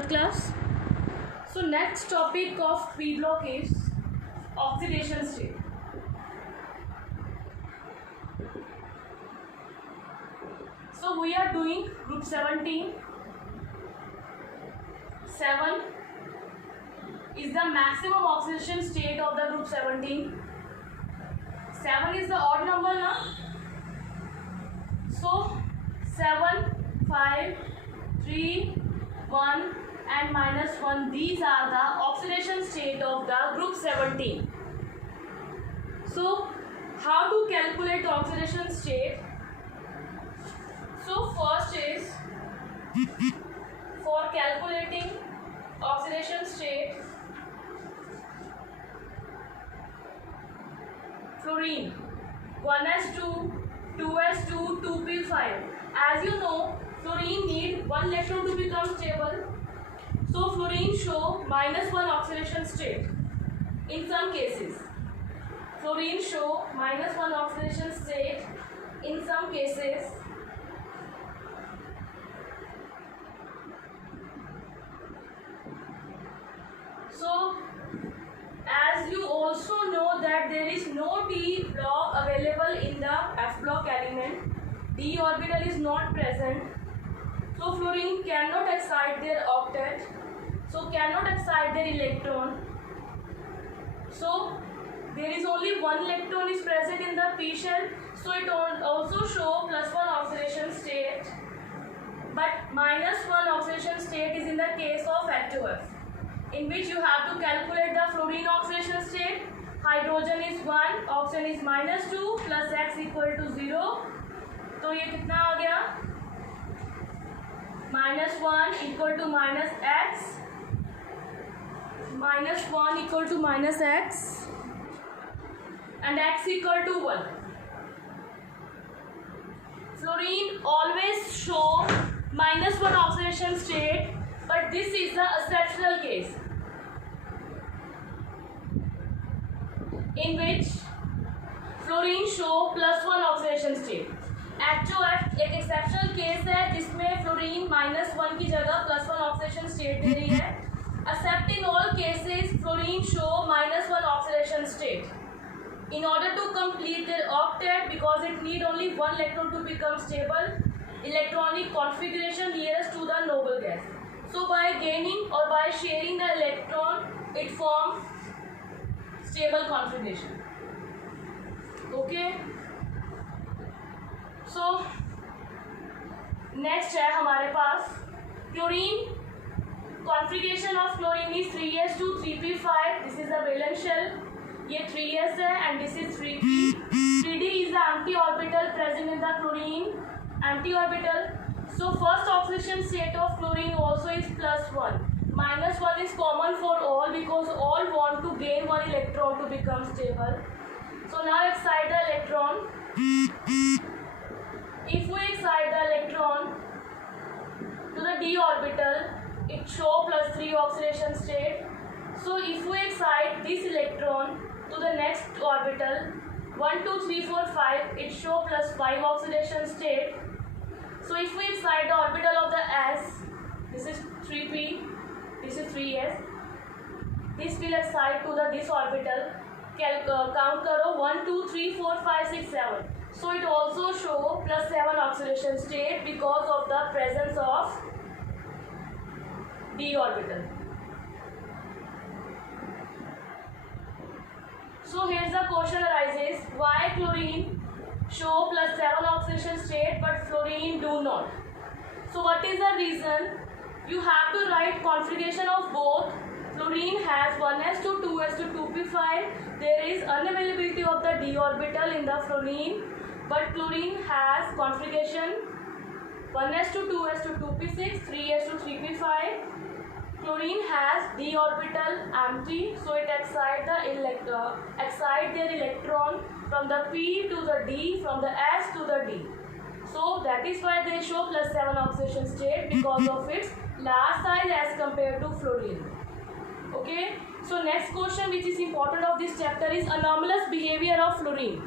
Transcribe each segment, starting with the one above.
12th class. So next topic of P block is oxidation state. So we are doing group 17. 7 is the maximum oxidation state of the group 17. 7 is the odd number now. So 7, 5, 3, 1 and -1, these are the oxidation state of the group 17. So how to calculate the oxidation state? So first is for calculating oxidation state, fluorine 1s2, 2s2, 2p5. As you know, fluorine need one electron to become stable. So fluorine show -1 oxidation state in some cases. Fluorine show -1 oxidation state in some cases. So as you also know that there is no d block available in the f block element, d orbital is not present, so fluorine cannot excite their octet, so cannot excite their electron. So there is only one electron is present in the p shell, so it also show +1 oxidation state, but -1 oxidation state is in the case of H2F, in which you have to calculate the fluorine oxidation state. Hydrogen is 1, oxygen is -2 plus x equal to 0. तो ये कितना आ गया? -1 equal to -x, -1 equal to -x and x equal to 1. Fluorine always show -1 oxidation state, but this is the exceptional case in which fluorine show +1 oxidation state. H2F एक exceptional case है जिसमें fluorine -1 की जगह +1 oxidation state दे रही है. Except in all cases, fluorine show -1 oxidation state. In order to complete their octet, because it need only one electron to become stable, electronic configuration nearest to the noble gas. So by gaining or by sharing the electron, it forms stable configuration. Okay. So next है हमारे पास chlorine. Configuration of chlorine is 3s2 3p5. This is a valence shell. ये 3s है and this is 3p. 3d is the empty orbital present in the chlorine. Empty orbital. So first oxidation state of chlorine also is +1. -1 is common for all because all want to gain one electron to become stable. So now excite the electron. If we excite the electron to the d orbital, it show +3 oxidation state. So if we excite this electron to the next orbital 1 2 3 4 5, it show +5 oxidation state. So if we excite the orbital of the s, this is 3p, this is 3s, this will excite to the this orbital. Count करो 1 2 3 4 5 6 7. So it also show +7 oxidation state because of the presence of d orbital. So here's the question arises: why chlorine show +7 oxidation state but fluorine do not? So what is the reason? You have to write configuration of both. Fluorine has 1s2 2s2 2p5. There is unavailability of the d orbital in the fluorine, but chlorine has configuration 1s2 2s2 2p6 3s2 3p5. Chlorine has d orbital empty, so it excite their electron from the p to the d, from the s to the d. So that is why they show +7 oxidation state because of its large size as compared to fluorine. Okay. So next question which is important of this chapter is anomalous behavior of fluorine.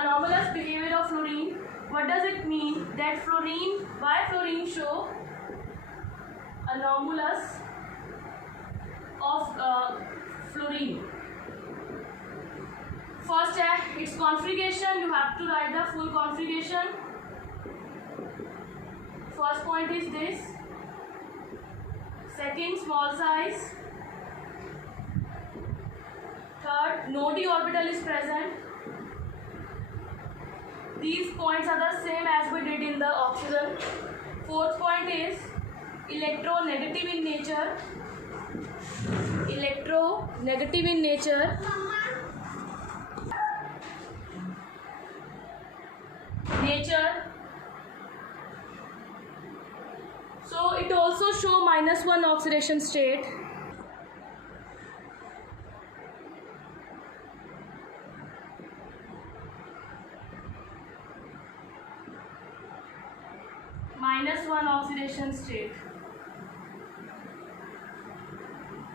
Anomalous behavior of fluorine. What does it mean? That fluorine, why fluorine show anomalous of fluorine. First, its configuration. You have to write the full configuration. First point is this. Second, small size. Third, no d orbital is present. These points are the same as we did in the oxygen. Fourth point is electronegative in nature. Electronegative in nature. So it also show -1 oxidation state. -1 oxidation state.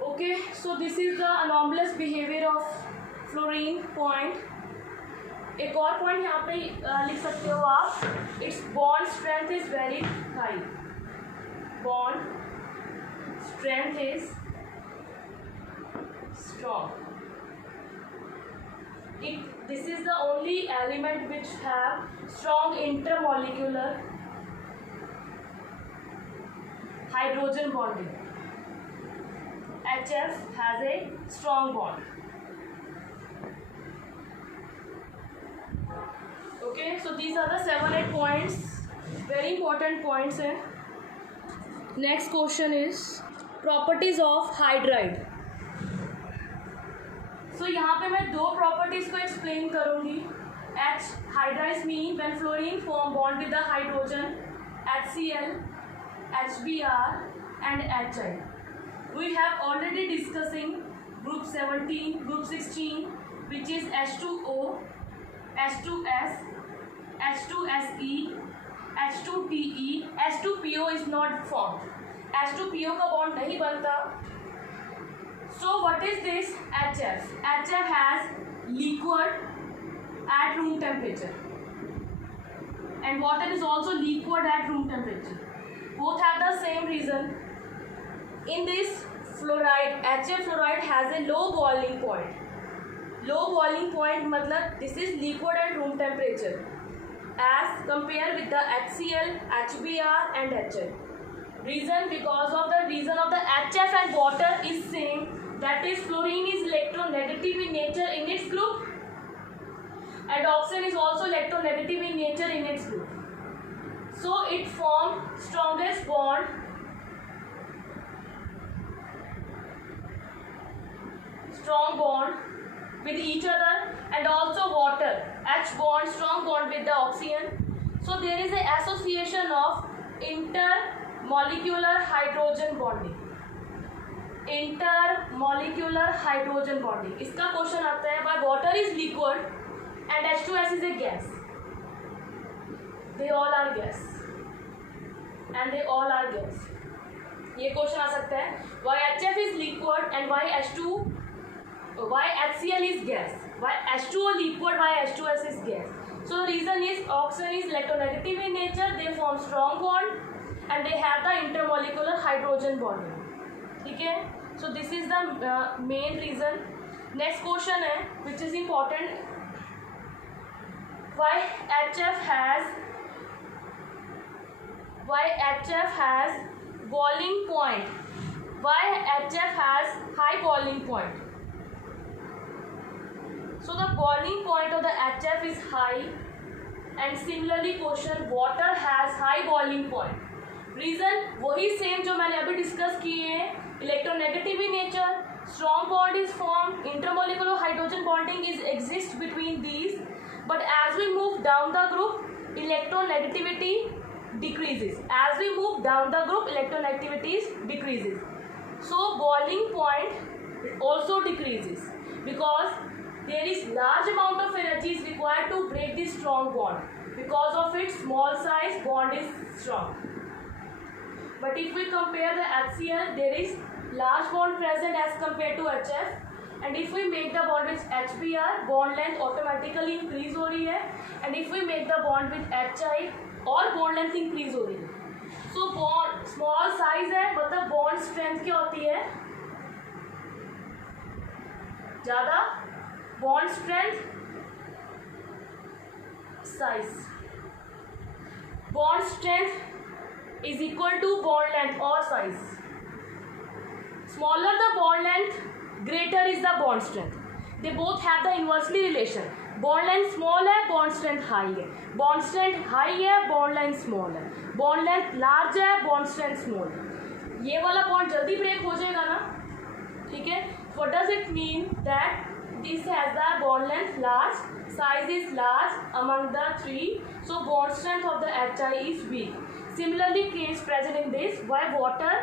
Okay, so this is the anomalous behavior of fluorine point. एक और point यहाँ पे लिख सकते हो आप. It's bond strength is very high. Bond strength is strong. This is the only element which have strong intermolecular hydrogen bonding. HF has a strong bond. Okay, so these are the 7-8 points, very important points. Next question is properties of hydride. So यहाँ पे मैं दो properties को explain करूँगी. Hydrides mean when fluorine form bond with the hydrogen, HCl, HBr and HI. We have already discussing group 17, group 16, which is H2O, H2S, H2SE, H2PE. H2PO is not formed. H2PO का bond नहीं बनता. So what is this HF? HF has liquid at room temperature, and water is also liquid at room temperature. Both have the same reason. In this fluoride, HF fluoride has a low boiling point. Low boiling point मतलब this is liquid at room temperature as compared with the HCl, HBr and HI. Reason, because of the reason of the HF and water is same. That is, fluorine is electronegative in nature in its group, and oxygen is also electronegative in nature in its group. So it forms strongest bond with each other, and also water, H bond, strong bond with the oxygen. So there is an association of intermolecular hydrogen bonding. Intermolecular hydrogen bonding. इसका question आता है, why water is liquid and H2S is a gas. They all are gas. And they all are gas. ये question आ सकता है, why HF is liquid and why HCl is gas, why H2O liquid, why H2S is gas. So the reason is oxygen is electronegative in nature, they form strong bond and they have the intermolecular hydrogen bonding. ठीक है, so this is the main reason. Next question है, which is important, why HF has boiling point, why HF has high boiling point. So the boiling point of the HF is high, and similarly question, water has high boiling point. Reason वही same जो मैंने अभी discuss किए हैं, electronegative in nature, strong bond is formed, intermolecular hydrogen bonding is exists between these, but as we move down the group, electronegativity decreases. As we move down the group, electronegativity decreases. So boiling point also decreases because there is large amount of energy is required to break this strong bond. Because of its small size, bond is strong. But if we compare the HCl, there is large bond present as compared to HF. And if we make the bond with HBr, bond length automatically increase हो रही है. And if we make the bond with HI, और bond length increase हो रही है. So bond small size है, मतलब क्या होती है? ज़्यादा bond strength, size. Bond strength is equal to bond length और size. Smaller the bond length, greater is the bond strength. They both have the inversely relation. Bond length small है, bond strength high है. Bond strength high है, bond length small है. Bond length large है, bond strength small है. ये वाला bond जल्दी break हो जाएगा ना, ठीक है? What does it mean? That this has the bond length large, size is large among the three, so bond strength of the HI is weak. Similarly, case present in this, why water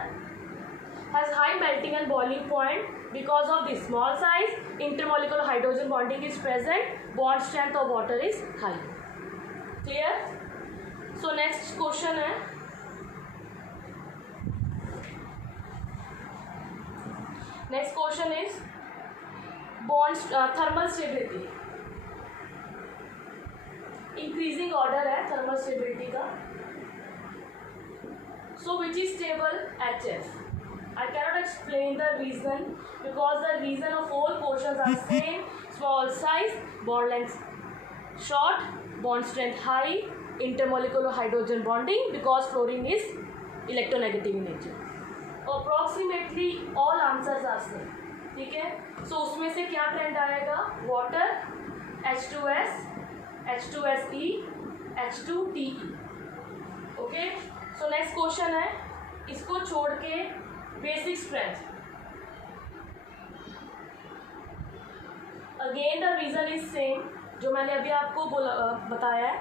has high melting and boiling point because of this small size, intermolecular hydrogen bonding is present, bond strength of water is high. Clear? So next question है, next question is bond thermal stability. Increasing order है thermal stability का. So which is stable? HF. I cannot explain the reason because the reason of all portions are same. Small size, bond length short, bond strength high, intermolecular hydrogen bonding because fluorine is electronegative in nature. Approximately all answers are same. ठीक है? So उसमें से क्या trend आएगा? Water, H2S, H2SE, H2TE. Okay? So next question है, इसको छोड़ के basic strength. Again the reason is same जो मैंने अभी आपको बताया है.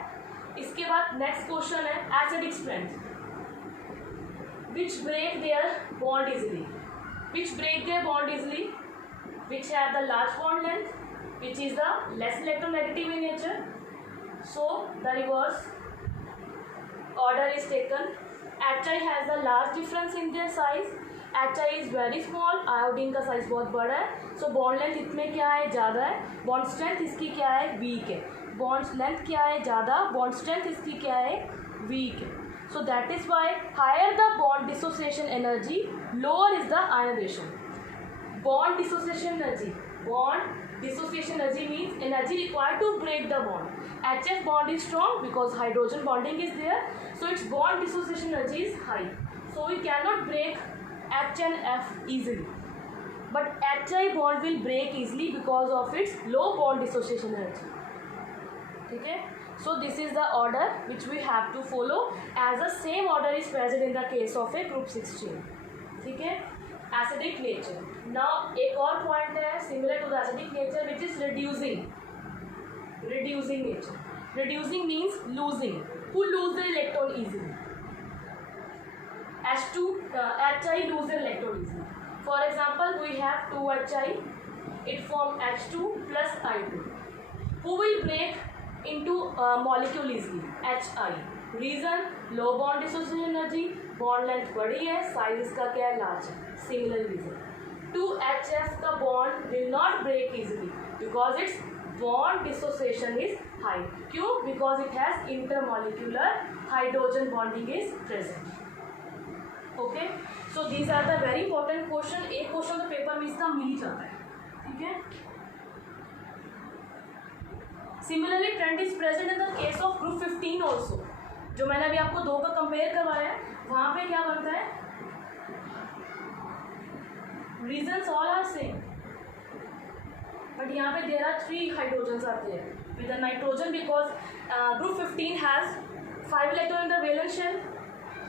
इसके बाद नेक्स्ट क्वेश्चन है acidic strength. Which break their bond easily. Which break their bond easily, which have the large bond length, which is the less electronegative in nature. So the reverse order is taken. HI has the large difference in their size. HI is very small, iodine का size बहुत बड़ा है. So bond length इसमें क्या है? ज़्यादा है. Bond strength इसकी क्या है? वीक है. बॉन्ड लेंथ क्या है? ज़्यादा. बॉन्ड स्ट्रेंथ इसकी क्या है? वीक है. So that is why higher the bond dissociation energy, lower is the ionization. Bond dissociation energy, bond dissociation energy means energy required to break the bond. HF bond is strong because hydrogen bonding is there, so its bond dissociation energy is high, so we cannot break H and F easily, but HI bond will break easily because of its low bond dissociation energy. Okay, so this is the order which we have to follow, as the same order is present in the case of a group 16. ठीक है. Acidic nature. Now एक और point है similar to the acidic nature which is reducing. Reducing nature. Reducing means losing. Who lose the electron easily? HI lose electron easily. For example, we have 2HI, it form H2 plus I2. Who will break into molecule easily? HI. Reason, low bond dissociation energy, bond length बड़ी है, size इसका क्या है? large है. Similar reason. 2HF का bond will not break easily because its bond dissociation is high. क्यों? Because it has intermolecular hydrogen bonding is present. Okay, so these are the very important question. एक question तो paper में इसका मिल ही जाता है. ठीक है. Similarly, trend is present in the case of group 15 also. जो मैंने अभी आपको दो का कंपेयर करवाया है, वहाँ पे क्या बनता है? Reasons all are same, but यहाँ पे there are 3 hydrogens are there with the nitrogen because group 15 has 5 electrons in the valence shell.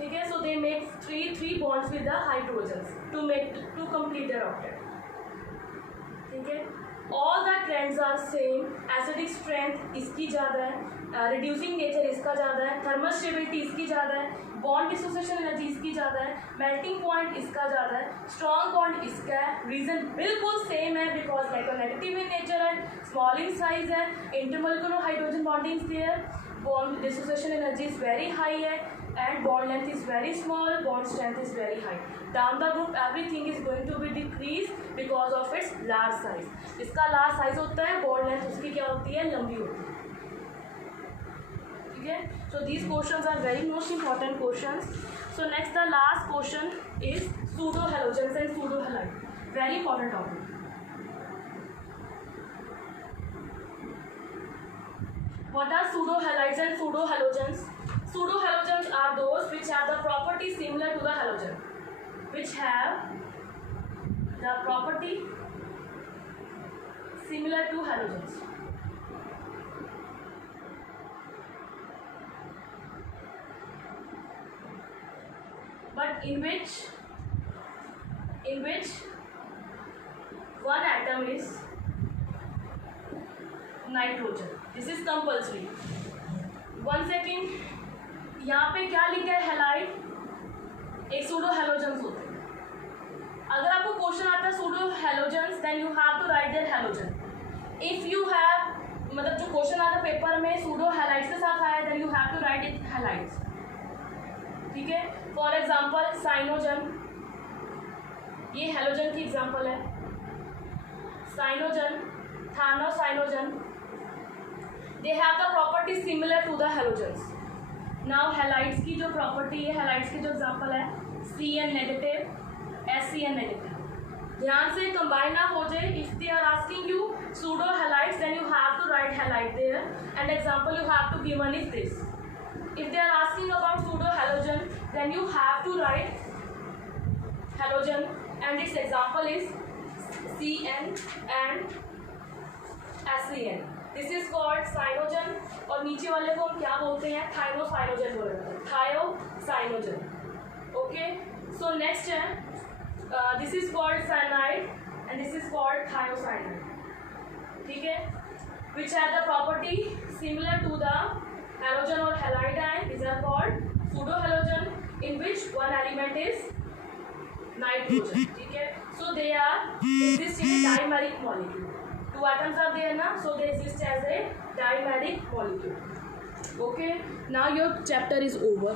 ठीक है. So they make three bonds with the hydrogens to complete their octet. ठीक है. All the trends are same. Acidic strength इसकी ज़्यादा है, reducing nature इसका ज़्यादा है, thermal stability इसकी ज़्यादा है, bond dissociation energy इसकी ज़्यादा है, melting point इसका ज़्यादा है, strong bond इसका है. Reason बिल्कुल same है because electronegative in nature है, small in size है, intermolecular hydrogen bonding is there, bond dissociation energy is very high है, and bond length is very small, bond strength is very high. Down the group everything is going to be decreased because of its large size. इसका large size होता है, bond length उसकी क्या होती है? लंबी होती है. ठीक है. So these questions are very most important questions. So next the last question is pseudo halogens and pseudo halide. Very important topic. What are pseudo halides and pseudo halogens? Pseudo halogens are those which have the property similar to the halogen, which have the property similar to halogens. But in which one atom is nitrogen. This is compulsory. One second, यहाँ पे क्या लिखा है? Halide एक pseudo halogens होते हैं. अगर आपको क्वेश्चन आता है pseudo halogens, then you have to write their halogen. If you have, मतलब जो क्वेश्चन आता है पेपर में सूडो हैलाइड्स के साथ आया, then you have to write it halides. ठीक है. फॉर एग्जाम्पल साइनोजन, ये हैलोजन की एग्जाम्पल है. Cyanogen, thiocyanogen, they have the property similar to the halogens. Now halides की जो प्रॉपर्टी है, halides की जो एग्जाम्पल है, Cn नेगेटिव, SCn नेगेटिव. ध्यान से कंबाइन ना हो जाए. If they are asking you pseudo halides, then you have to write halide there, and example you have to given is this. If they are asking about pseudo halogen, then you have to write halogen, and its example is Cn and SCn. This is called Cyanogen. और नीचे वाले को हम क्या बोलते हैं? थाइनोसाइनोजन बोल रहे हैं. थायोसाइनोजन. ओके. सो नेक्स्ट है, this is called cyanide and this is called thiocyanide. ठीक है. Which have the property similar to the halogen और halide ion. This are called pseudo halogen in which one element is nitrogen. ठीक है. So they are exist in a dimeric molecule. Two atoms are there now, so they exist as a dimeric molecule. Okay, now your chapter is over.